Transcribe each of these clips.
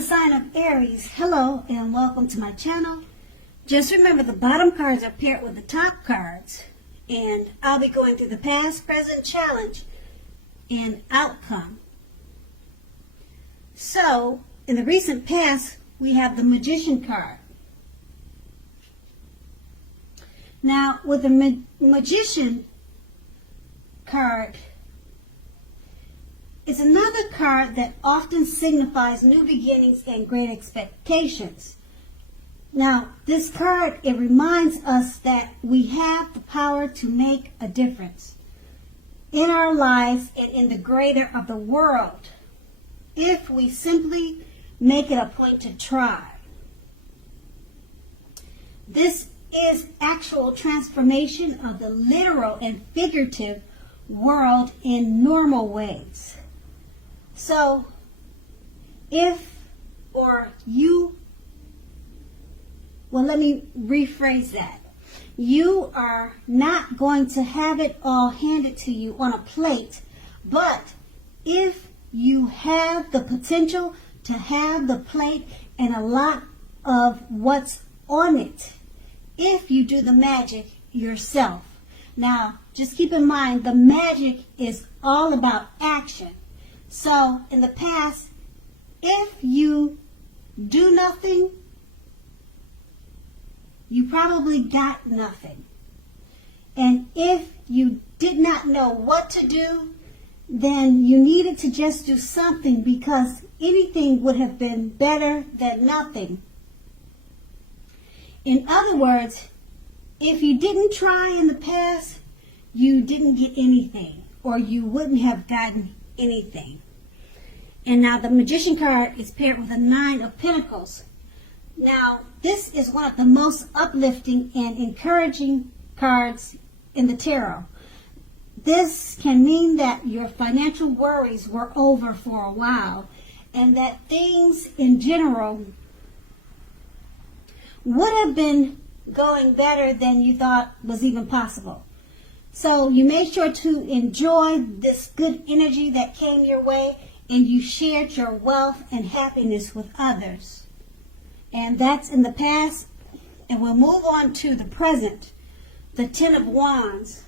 sun sign of Aries. Hello and welcome to my channel. Just remember the bottom cards are paired with the top cards, and I'll be going through the past, present, challenge, and outcome. So, in the recent past, we have the Magician card. Now, with the Magician card, it's another card that often signifies new beginnings and great expectations. Now, this card, it reminds us that we have the power to make a difference in our lives and in the greater of the world if we simply make it a point to try. This is actual transformation of the literal and figurative world in normal ways. So, let me rephrase that. You are not going to have it all handed to you on a plate, but if you have the potential to have the plate and a lot of what's on it, if you do the magic yourself. Now, just keep in mind, the magic is all about action. So, in the past, if you do nothing, you probably got nothing. And if you did not know what to do, then you needed to just do something, because anything would have been better than nothing. In other words, if you didn't try in the past, you didn't get anything, or you wouldn't have gotten anything. And now the Magician card is paired with a 9 of Pentacles. Now, this is one of the most uplifting and encouraging cards in the tarot. This can mean that your financial worries were over for a while, and that things in general would have been going better than you thought was even possible. So you made sure to enjoy this good energy that came your way, and you shared your wealth and happiness with others. And that's in the past. And we'll move on to the present, the 10 of Wands.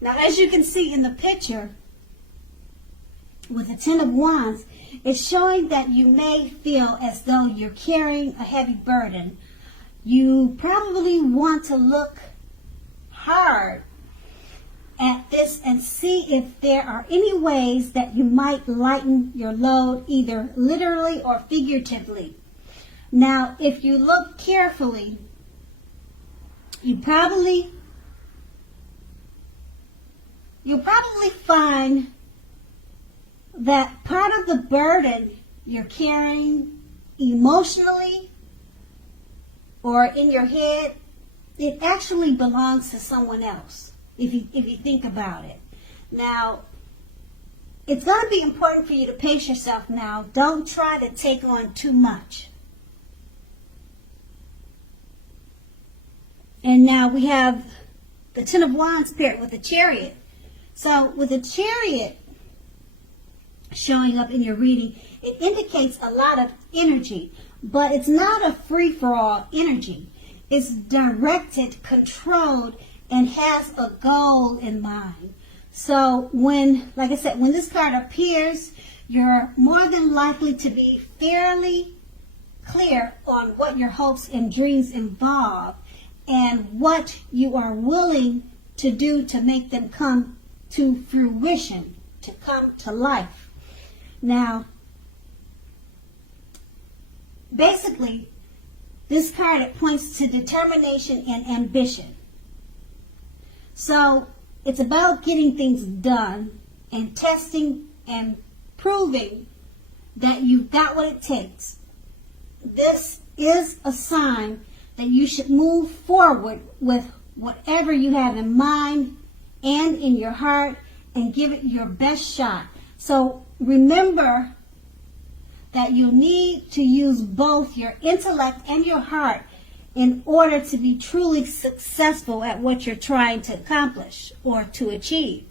Now, as you can see in the picture, with the 10 of Wands, it's showing that you may feel as though you're carrying a heavy burden. You probably want to look hard at this and see if there are any ways that you might lighten your load, either literally or figuratively. Now, if you look carefully, you'll probably find that part of the burden you're carrying emotionally or in your head, it actually belongs to someone else, if you think about it. Now, it's going to be important for you to pace yourself now. Don't try to take on too much. And now we have the 10 of Wands paired with the Chariot. So with the Chariot showing up in your reading, it indicates a lot of energy, but it's not a free-for-all energy. It's directed, controlled, and has a goal in mind. So like I said, when this card appears, you're more than likely to be fairly clear on what your hopes and dreams involve, and what you are willing to do to make them come to fruition, to come to life. Now, basically, this card, it points to determination and ambition. So, it's about getting things done and testing and proving that you've got what it takes. This is a sign that you should move forward with whatever you have in mind and in your heart, and give it your best shot. So remember that you need to use both your intellect and your heart in order to be truly successful at what you're trying to accomplish or to achieve.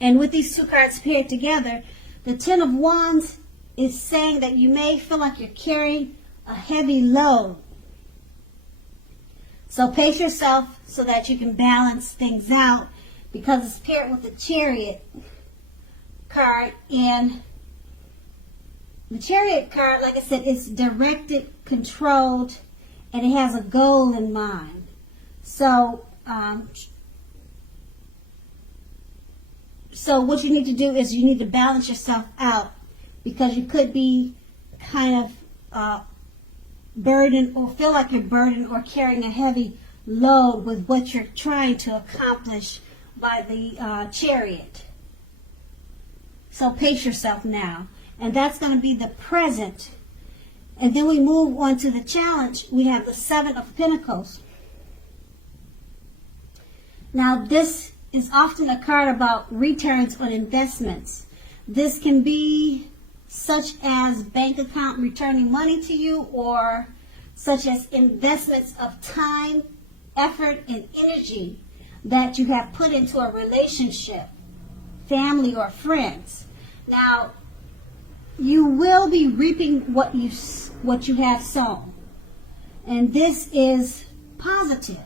And with these two cards paired together, the 10 of Wands is saying that you may feel like you're carrying a heavy load. So pace yourself so that you can balance things out, because it's paired with the Chariot card. And the Chariot card, like I said, it's directed, controlled, and it has a goal in mind. So, so what you need to do is you need to balance yourself out, because you could be kind of burdened, or feel like you're burdened or carrying a heavy load with what you're trying to accomplish by the Chariot. So pace yourself now. And that's going to be the present. And then we move on to the challenge. We have the Seven of Pentacles. Now this is often a card about returns on investments. This can be such as bank account returning money to you, or such as investments of time, effort, and energy that you have put into a relationship, family, or friends. Now, you will be reaping what you have sown, and this is positive.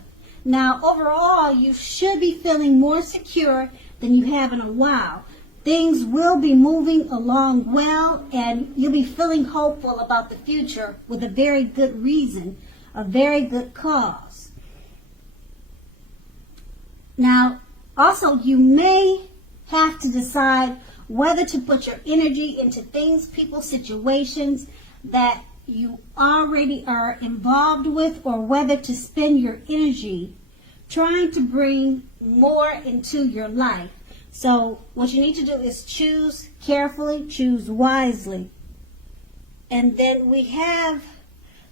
Now, overall, you should be feeling more secure than you have in a while. Things will be moving along well, and you'll be feeling hopeful about the future with a very good reason, a very good cause. Now, also, you may have to decide whether to put your energy into things, people, situations that you already are involved with, or whether to spend your energy trying to bring more into your life. So what you need to do is choose carefully, choose wisely. And then we have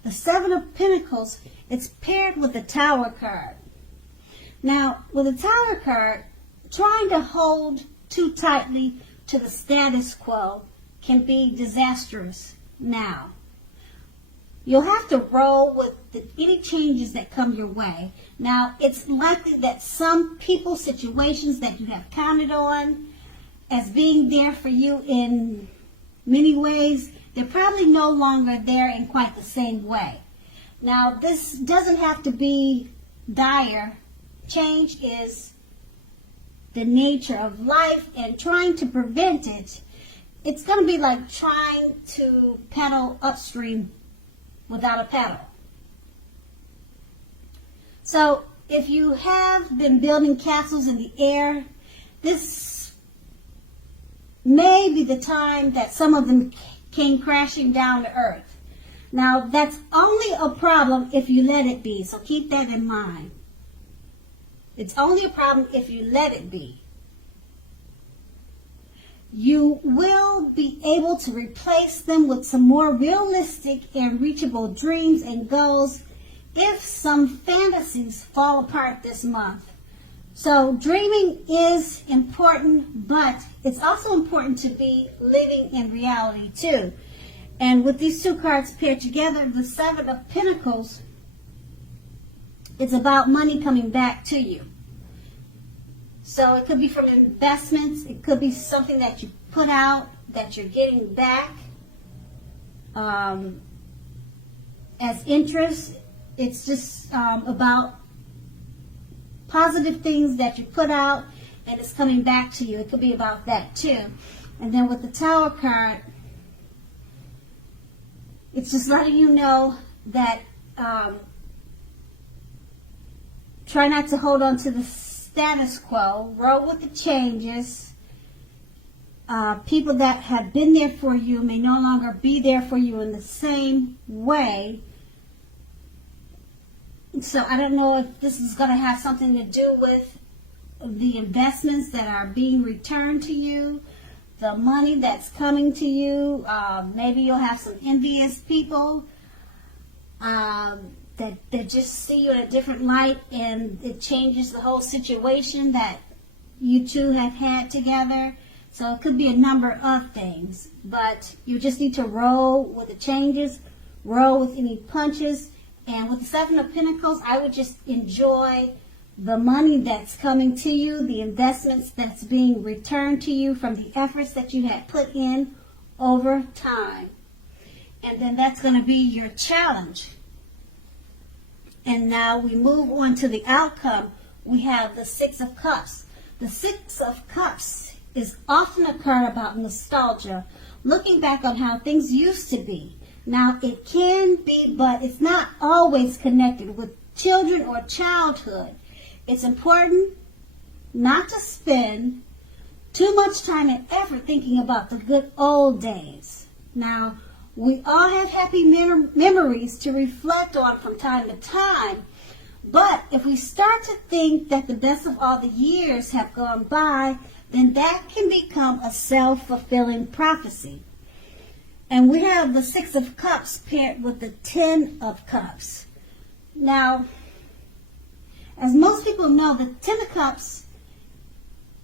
the Seven of Pentacles. It's paired with the Tower card. Now, with the Tower card, trying to hold too tightly to the status quo can be disastrous now. You'll have to roll with any changes that come your way. Now, it's likely that some people, situations that you have counted on as being there for you in many ways, they're probably no longer there in quite the same way. Now, this doesn't have to be dire. Change is the nature of life, and trying to prevent it, it's going to be like trying to paddle upstream without a paddle. So if you have been building castles in the air, this may be the time that some of them came crashing down to earth. Now, that's only a problem if you let it be, so keep that in mind. It's only a problem if you let it be. You will be able to replace them with some more realistic and reachable dreams and goals if some fantasies fall apart this month. So dreaming is important, but it's also important to be living in reality too. And with these two cards paired together, the Seven of Pentacles, it's about money coming back to you. So it could be from investments. It could be something that you put out that you're getting back as interest. It's just about positive things that you put out and it's coming back to you. It could be about that too. And then with the Tower card, it's just letting you know that try not to hold on to the status quo. Roll with the changes. People that have been there for you may no longer be there for you in the same way. So I don't know if this is going to have something to do with the investments that are being returned to you, the money that's coming to you. Maybe you'll have some envious people that just see you in a different light, and it changes the whole situation that you two have had together. So it could be a number of things, but you just need to roll with the changes, roll with any punches. And with the Seven of Pentacles, I would just enjoy the money that's coming to you, the investments that's being returned to you from the efforts that you had put in over time. And then that's going to be your challenge. And now we move on to the outcome. We have the Six of Cups. The Six of Cups is often a card about nostalgia, looking back on how things used to be. Now, it can be, but it's not always connected with children or childhood. It's important not to spend too much time and effort thinking about the good old days. Now, we all have happy memories to reflect on from time to time, but if we start to think that the best of all the years have gone by, then that can become a self-fulfilling prophecy. And we have the Six of Cups paired with the Ten of Cups. Now, as most people know, the Ten of Cups,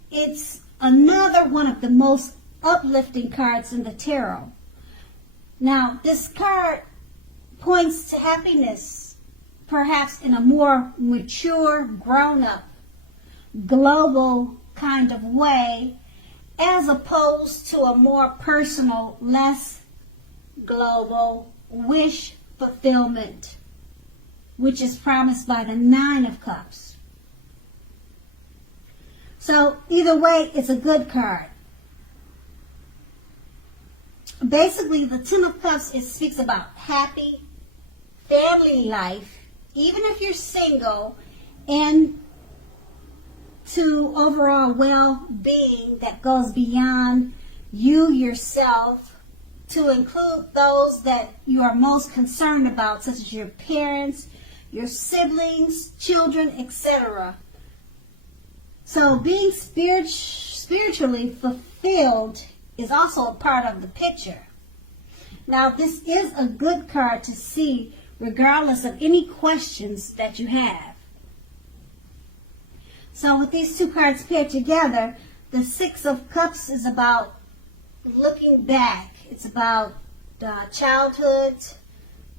it's another one of the most uplifting cards in the tarot. Now, this card points to happiness, perhaps in a more mature, grown-up, global kind of way, as opposed to a more personal, less global wish fulfillment, which is promised by the Nine of Cups. So either way, it's a good card. Basically, the Ten of Cups, it speaks about happy family life, even if you're single, and to overall well-being that goes beyond you yourself, to include those that you are most concerned about, such as your parents, your siblings, children, etc. So being spiritually fulfilled is also a part of the picture. Now, this is a good card to see regardless of any questions that you have. So with these two cards paired together, the Six of Cups is about looking back. It's about childhood,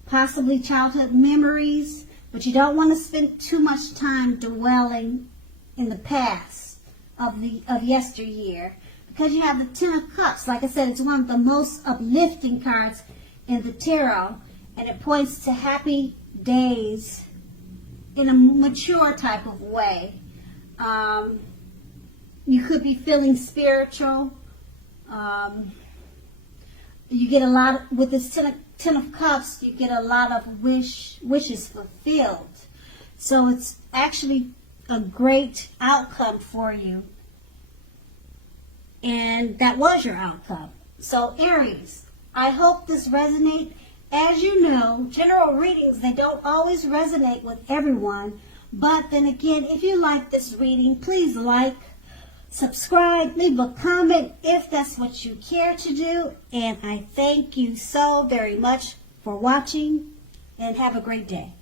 possibly childhood memories, but you don't want to spend too much time dwelling in the past of yesteryear, because you have the Ten of Cups. Like I said, it's one of the most uplifting cards in the tarot, and it points to happy days in a mature type of way. You could be feeling spiritual. You get a lot with this Ten of Cups. You get a lot of wishes fulfilled. So it's actually a great outcome for you. And that was your outcome. So Aries, I hope this resonates. As you know, general readings, they don't always resonate with everyone. But then again, if you like this reading, please like, subscribe, leave a comment if that's what you care to do. And I thank you so very much for watching, and have a great day.